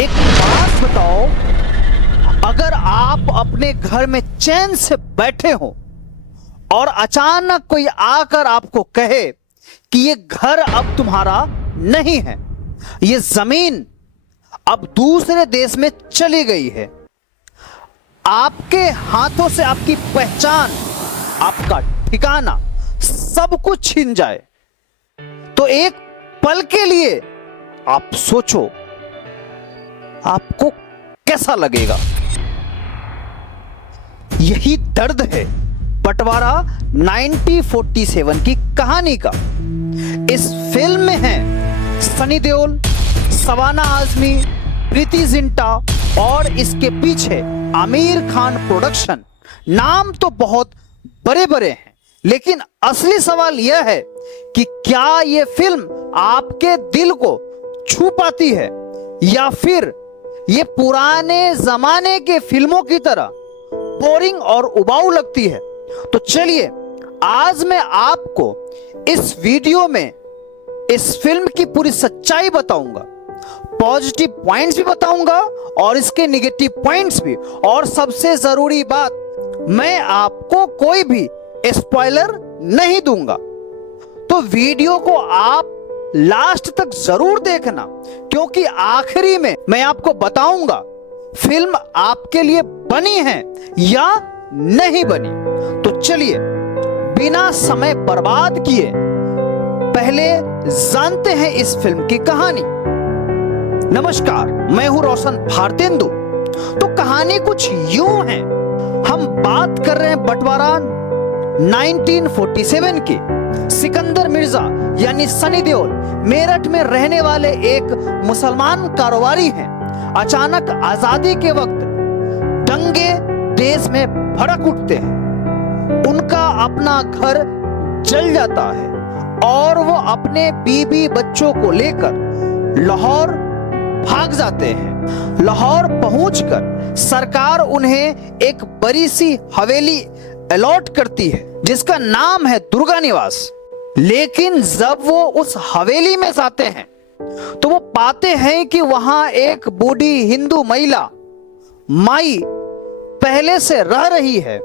एक बात बताओ, अगर आप अपने घर में चैन से बैठे हो और अचानक कोई आकर आपको कहे कि ये घर अब तुम्हारा नहीं है, ये जमीन अब दूसरे देश में चली गई है, आपके हाथों से आपकी पहचान, आपका ठिकाना, सब कुछ छीन जाए, तो एक पल के लिए आप सोचो आपको कैसा लगेगा। यही दर्द है बंटवारा 1947 की कहानी का। इस फिल्म में है सनी देओल, शबाना आजमी, प्रीति जिंटा और इसके पीछे आमिर खान प्रोडक्शन। नाम तो बहुत बड़े बड़े हैं, लेकिन असली सवाल यह है कि क्या यह फिल्म आपके दिल को छू पाती है या फिर ये पुराने जमाने के फिल्मों की तरह बोरिंग और उबाऊ लगती है। तो चलिए आज मैं आपको इस वीडियो में इस फिल्म की पूरी सच्चाई बताऊंगा, पॉजिटिव पॉइंट्स भी बताऊंगा और इसके नेगेटिव पॉइंट्स भी, और सबसे जरूरी बात, मैं आपको कोई भी स्पॉइलर नहीं दूंगा। तो वीडियो को आप लास्ट तक जरूर देखना, क्योंकि आखिरी में मैं आपको बताऊंगा फिल्म आपके लिए बनी है या नहीं बनी। तो चलिए बिना समय बर्बाद किए पहले जानते हैं इस फिल्म की कहानी। नमस्कार, मैं हूं रोशन भारतेंदु। तो कहानी कुछ यूं है, हम बात कर रहे हैं बंटवारा 1947 की। सिकंदर मिर्जा यानी सनी देओल मेरठ में रहने वाले एक मुसलमान कारोबारी हैं। अचानक आजादी के वक्त दंगे देश में भड़क उठते हैं, उनका अपना घर जल जाता है और वो अपने बीबी बच्चों को लेकर लाहौर भाग जाते हैं। लाहौर पहुंचकर सरकार उन्हें एक बड़ी सी हवेली अलॉट करती है जिसका नाम है दुर्गा निवास। लेकिन जब वो उस हवेली में जाते हैं तो वो पाते हैं कि वहां एक बूढ़ी हिंदू महिला माई पहले से रह रही है,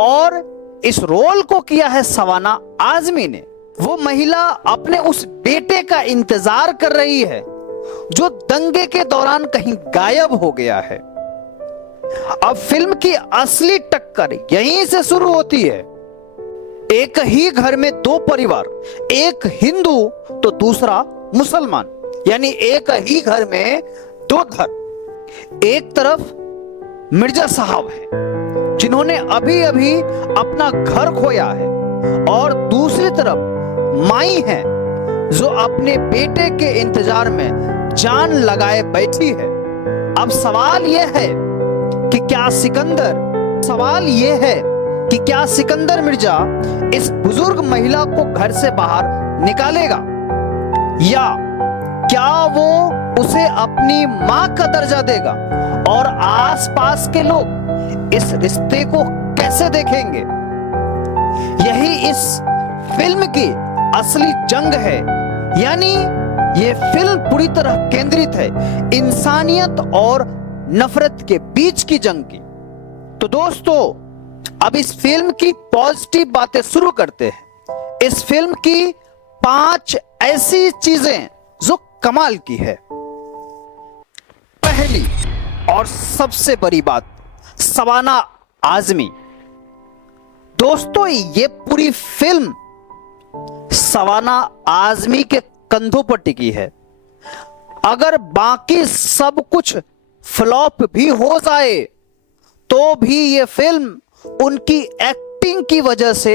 और इस रोल को किया है शबाना आजमी ने। वो महिला अपने उस बेटे का इंतजार कर रही है जो दंगे के दौरान कहीं गायब हो गया है। अब फिल्म की असली टक्कर यहीं से शुरू होती है। एक ही घर में दो परिवार, एक हिंदू तो दूसरा मुसलमान, यानी एक ही घर में दो घर। एक तरफ मिर्जा साहब है जिन्होंने अभी अभी अपना घर खोया है, और दूसरी तरफ माई है जो अपने बेटे के इंतजार में जान लगाए बैठी है। अब सवाल यह है कि क्या सिकंदर मिर्जा इस बुजुर्ग महिला को घर से बाहर निकालेगा, या क्या वो उसे अपनी मां का दर्जा देगा, और आसपास के लोग इस रिश्ते को कैसे देखेंगे। यही इस फिल्म की असली जंग है, यानी ये फिल्म पूरी तरह केंद्रित है इंसानियत और नफरत के बीच की जंग की। तो दोस्तों, अब इस फिल्म की पॉजिटिव बातें शुरू करते हैं। इस फिल्म की 5 ऐसी चीजें जो कमाल की है। पहली और सबसे बड़ी बात, शबाना आजमी। दोस्तों, ये पूरी फिल्म शबाना आजमी के कंधों पर टिकी है। अगर बाकी सब कुछ फ्लॉप भी हो जाए तो भी ये फिल्म उनकी एक्टिंग की वजह से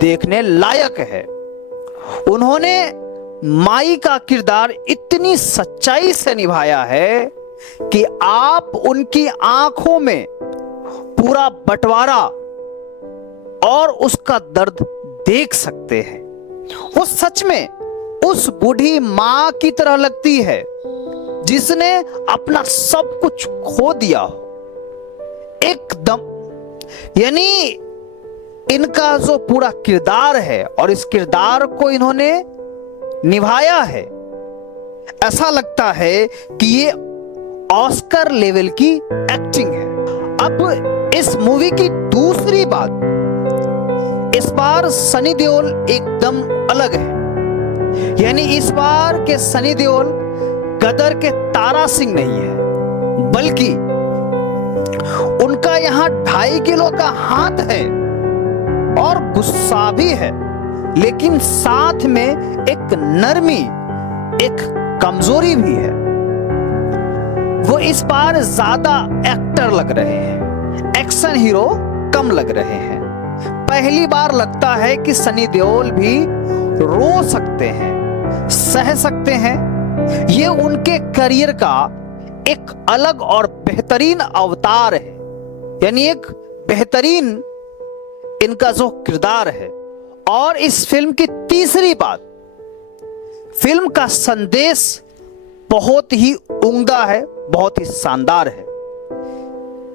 देखने लायक है। उन्होंने माई का किरदार इतनी सच्चाई से निभाया है कि आप उनकी आंखों में पूरा बंटवारा और उसका दर्द देख सकते हैं। वो सच में उस बूढ़ी मां की तरह लगती है जिसने अपना सब कुछ खो दिया हो एकदम। यानी इनका जो पूरा किरदार है और इस किरदार को इन्होंने निभाया है, ऐसा लगता है कि ये ऑस्कर लेवल की एक्टिंग है। अब इस मूवी की दूसरी बात, इस बार सनी देओल एकदम अलग है। यानी इस बार के सनी देओल गदर के तारा सिंह नहीं है, बल्कि उनका यहां 2.5 किलो का हाथ है और गुस्सा भी है, लेकिन साथ में एक नरमी, एक कमजोरी भी है। वो इस बार ज्यादा एक्टर लग रहे हैं, एक्शन हीरो कम लग रहे हैं। पहली बार लगता है कि सनी देओल भी रो सकते हैं, सह सकते हैं। ये उनके करियर का एक अलग और बेहतरीन अवतार है, यानी एक बेहतरीन इनका जो किरदार है। और इस फिल्म की तीसरी बात, फिल्म का संदेश बहुत ही उम्दा है, बहुत ही शानदार है।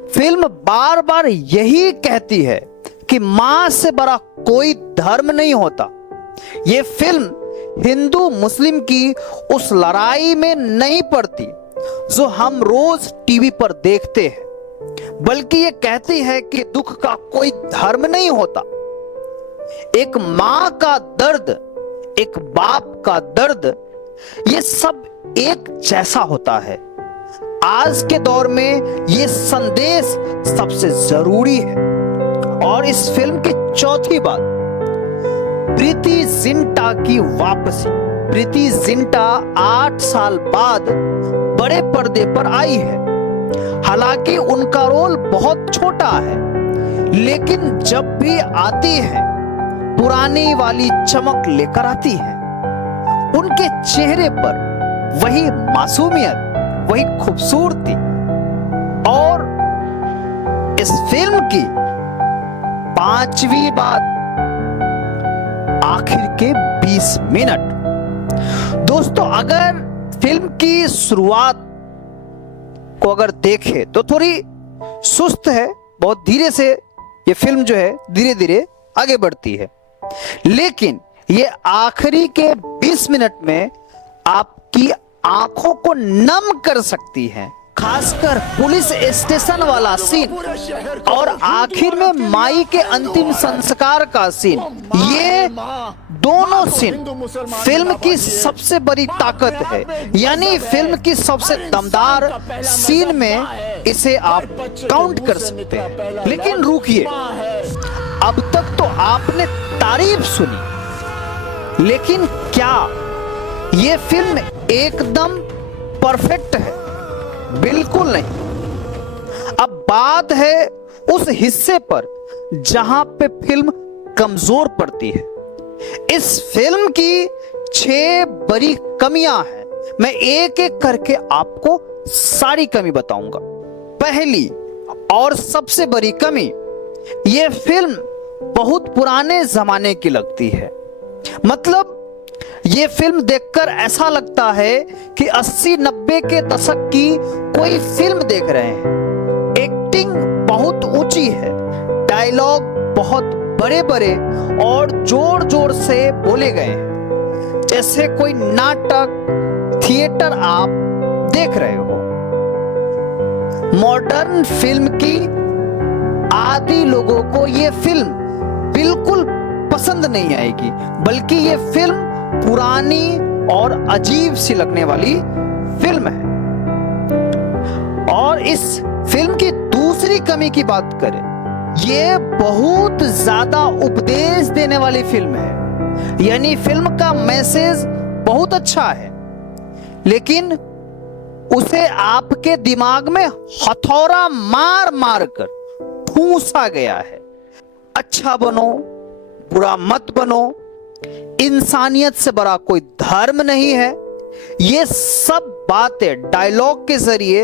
फिल्म बार बार यही कहती है कि मां से बड़ा कोई धर्म नहीं होता। यह फिल्म हिंदू मुस्लिम की उस लड़ाई में नहीं पड़ती जो हम रोज टीवी पर देखते हैं, बल्कि यह कहती है कि दुख का कोई धर्म नहीं होता। एक मां का दर्द, एक बाप का दर्द, यह सब एक जैसा होता है। आज के दौर में यह संदेश सबसे जरूरी है। और इस फिल्म की चौथी बात, प्रीति जिंटा की वापसी। प्रीति जिंटा 8 साल बाद बड़े पर्दे पर आई है। हालांकि उनका रोल बहुत छोटा है, लेकिन जब भी आती है पुरानी वाली चमक लेकर आती है। उनके चेहरे पर वही मासूमियत, वही खूबसूरती। और इस फिल्म की 5वीं बात, आखिर के 20 मिनट। दोस्तों, अगर फिल्म की शुरुआत को अगर देखें तो थोड़ी सुस्त है, बहुत धीरे से ये फिल्म जो है धीरे धीरे आगे बढ़ती है, लेकिन ये आखिरी के 20 मिनट में आपकी आंखों को नम कर सकती है। खासकर पुलिस स्टेशन वाला सीन और आखिर में माई के अंतिम संस्कार का सीन, ये दोनों सीन फिल्म की सबसे बड़ी ताकत है। यानी फिल्म की सबसे दमदार सीन में इसे आप काउंट कर सकते हैं। लेकिन रुकिए, अब तक तो आपने तारीफ सुनी, लेकिन क्या ये फिल्म एकदम परफेक्ट है? बिल्कुल नहीं। अब बात है उस हिस्से पर जहां पे फिल्म कमजोर पड़ती है। इस फिल्म की 6 बड़ी कमियां हैं। मैं एक एक करके आपको सारी कमी बताऊंगा। पहली और सबसे बड़ी कमी, यह फिल्म बहुत पुराने जमाने की लगती है। मतलब ये फिल्म देखकर ऐसा लगता है कि 80-90 के दशक की कोई फिल्म देख रहे हैं। एक्टिंग बहुत ऊंची है, डायलॉग बहुत बड़े बड़े और जोर जोर से बोले गए हैं, जैसे कोई नाटक थिएटर आप देख रहे हो। मॉडर्न फिल्म की आदि लोगों को ये फिल्म बिल्कुल पसंद नहीं आएगी, बल्कि ये फिल्म पुरानी और अजीब सी लगने वाली फिल्म है। और इस फिल्म की दूसरी कमी की बात करें, ये बहुत ज्यादा उपदेश देने वाली फिल्म है। यानी फिल्म का मैसेज बहुत अच्छा है, लेकिन उसे आपके दिमाग में हथौड़ा मार मार कर ठूंसा गया है। अच्छा बनो, बुरा मत बनो, इंसानियत से बड़ा कोई धर्म नहीं है, ये सब बातें डायलॉग के जरिए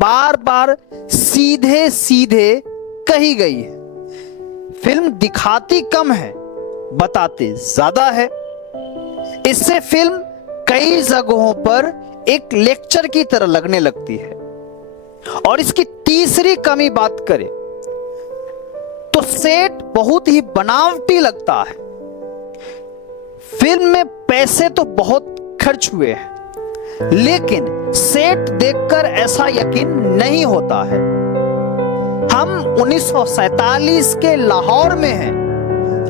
बार बार सीधे सीधे कही गई है। फिल्म दिखाती कम है, बताते ज्यादा है। इससे फिल्म कई जगहों पर एक लेक्चर की तरह लगने लगती है। और इसकी तीसरी कमी बात करें तो सेट बहुत ही बनावटी लगता है। फिल्म में पैसे तो बहुत खर्च हुए हैं, लेकिन सेट देखकर ऐसा यकीन नहीं होता है। हम 1947 के लाहौर में हैं।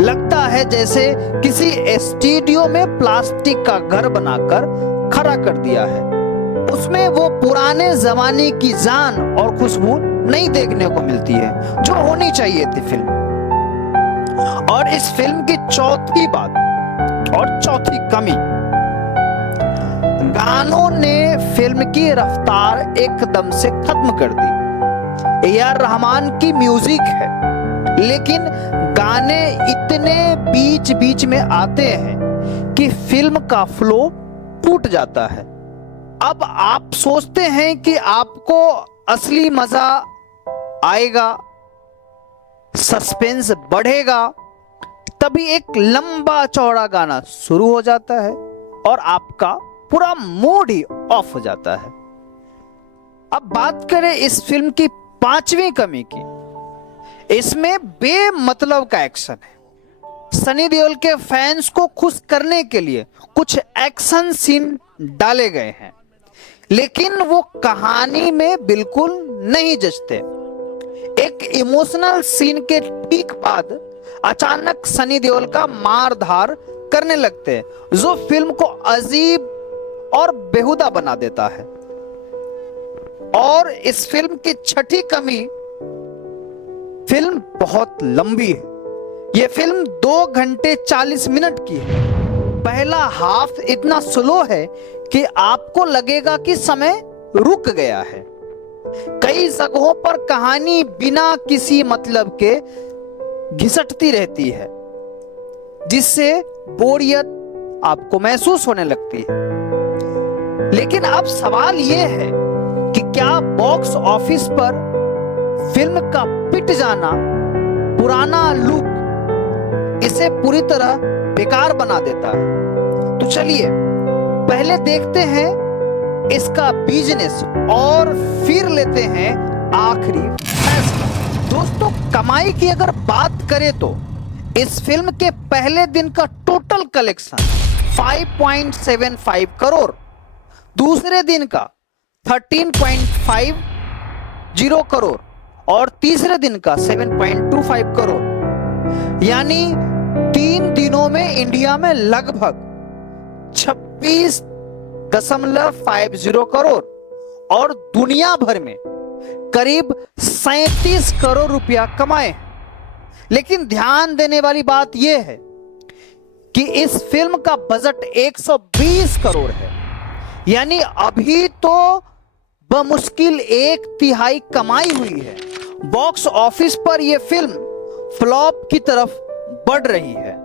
लगता है जैसे किसी स्टूडियो में प्लास्टिक का घर बनाकर खड़ा कर दिया है। उसमें वो पुराने जमाने की जान और खुशबू नहीं देखने को मिलती है जो होनी चाहिए थी फिल्म। और इस फिल्म की चौथी बात और चौथी कमी, गानों ने फिल्म की रफ्तार एकदम से खत्म कर दी। ए.आर. रहमान की म्यूजिक है, लेकिन गाने इतने बीच बीच में आते हैं कि फिल्म का फ्लो टूट जाता है। अब आप सोचते हैं कि आपको असली मजा आएगा, सस्पेंस बढ़ेगा, तभी एक लंबा चौड़ा गाना शुरू हो जाता है और आपका पूरा मूड ही ऑफ हो जाता है। अब बात करें इस फिल्म की पांचवी कमी की। इसमें बेमतलब का एक्शन है। सनी देओल के फैंस को खुश करने के लिए कुछ एक्शन सीन डाले गए हैं, लेकिन वो कहानी में बिल्कुल नहीं जचते। एक इमोशनल सीन के ठीक बाद अचानक सनी देओल का मार धार करने लगते हैं, जो फिल्म को अजीब और बेहुदा बना देता है। और इस फिल्म की छठी कमी, फिल्म बहुत लंबी है। यह फिल्म 2 घंटे 40 मिनट की है। पहला हाफ इतना स्लो है कि आपको लगेगा कि समय रुक गया है। कई जगहों पर कहानी बिना किसी मतलब के घिसटती रहती है, जिससे बोरियत आपको महसूस होने लगती है। लेकिन अब सवाल यह है कि क्या बॉक्स ऑफिस पर फिल्म का पिट जाना, पुराना लुक इसे पूरी तरह बेकार बना देता है? तो चलिए पहले देखते हैं इसका बिजनेस और फिर लेते हैं आखिरी फैसला। दोस्तों, कमाई की अगर बात करें तो इस फिल्म के पहले दिन का टोटल कलेक्शन 5.75 करोड़, दूसरे दिन का 13.50 करोड़ और तीसरे दिन का 7.25 करोड़। यानी 3 दिनों में इंडिया में लगभग 26.50 करोड़ और दुनिया भर में करीब 37 करोड़ रुपया कमाए। लेकिन ध्यान देने वाली बात यह है कि इस फिल्म का बजट 120 करोड़ है। यानी अभी तो बमुश्किल 1/3 कमाई हुई है। बॉक्स ऑफिस पर यह फिल्म फ्लॉप की तरफ बढ़ रही है।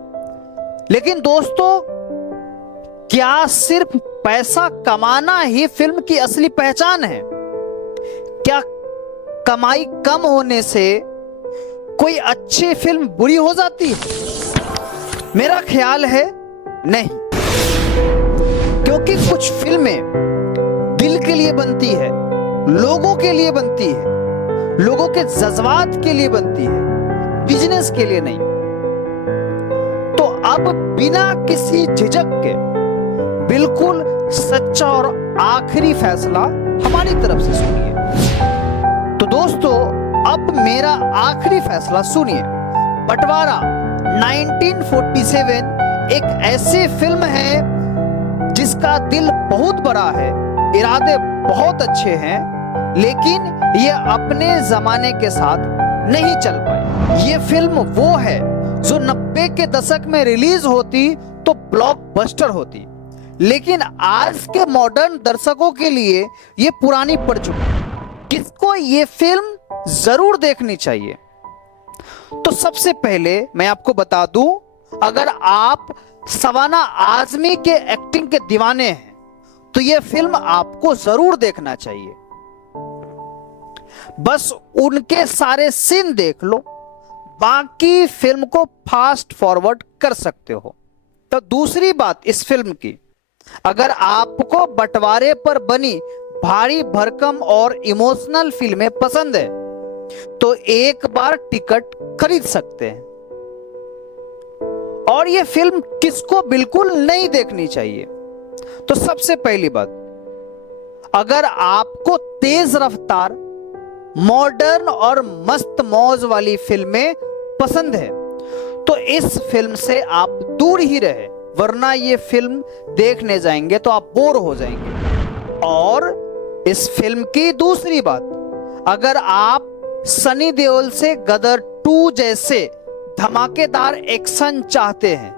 लेकिन दोस्तों, क्या सिर्फ पैसा कमाना ही फिल्म की असली पहचान है? क्या कमाई कम होने से कोई अच्छी फिल्म बुरी हो जाती है? मेरा ख्याल है नहीं, क्योंकि कुछ फिल्में दिल के लिए बनती है, लोगों के लिए बनती है, लोगों के जज्बात के लिए बनती है, बिजनेस के लिए नहीं। तो अब बिना किसी झिझक के बिल्कुल सच्चा और आखिरी फैसला हमारी तरफ से सुनिए। तो दोस्तों, अब मेरा आखिरी फैसला सुनिए। बंटवारा 1947 एक ऐसी फिल्म है जिसका दिल बहुत बड़ा है, इरादे बहुत अच्छे हैं, लेकिन ये अपने जमाने के साथ नहीं चल पाई। ये फिल्म वो है जो 90 के दशक में रिलीज होती तो ब्लॉकबस्टर होती, लेकिन आज के मॉडर्न दर्शकों के लिए ये पुरानी पड़ चुकी है। किसको ये फिल्म जरूर देखनी चाहिए? तो सबसे पहले मैं आपको बता दूं, अगर आप शबाना आजमी के एक्टिंग के दीवाने हैं तो यह फिल्म आपको जरूर देखना चाहिए। बस उनके सारे सीन देख लो, बाकी फिल्म को फास्ट फॉरवर्ड कर सकते हो। तो दूसरी बात इस फिल्म की, अगर आपको बंटवारे पर बनी भारी भरकम और इमोशनल फिल्में पसंद है तो एक बार टिकट खरीद सकते हैं। और यह फिल्म किसको बिल्कुल नहीं देखनी चाहिए? तो सबसे पहली बात, अगर आपको तेज रफ्तार, मॉडर्न और मस्त मौज वाली फिल्में पसंद है तो इस फिल्म से आप दूर ही रहे, वरना ये फिल्म देखने जाएंगे तो आप बोर हो जाएंगे। और इस फिल्म की दूसरी बात, अगर आप सनी देओल से गदर 2 जैसे धमाकेदार एक्शन चाहते हैं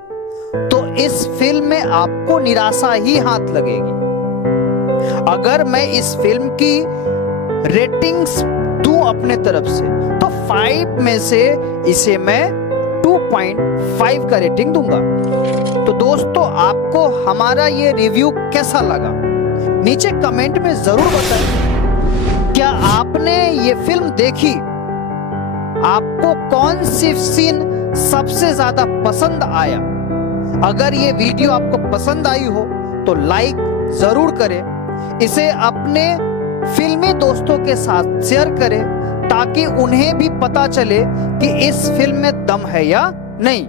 तो इस फिल्म में आपको निराशा ही हाथ लगेगी। अगर मैं इस फिल्म की रेटिंग्स दूं अपने तरफ से तो 5 में से इसे मैं 2.5 का रेटिंग दूंगा। तो दोस्तों, आपको हमारा ये रिव्यू कैसा लगा नीचे कमेंट में जरूर बताएं। क्या आपने ये फिल्म देखी? आपको कौन सी सीन सबसे ज्यादा पसंद आया? अगर ये वीडियो आपको पसंद आई हो तो लाइक जरूर करें, इसे अपने फिल्मी दोस्तों के साथ शेयर करें ताकि उन्हें भी पता चले कि इस फिल्म में दम है या नहीं।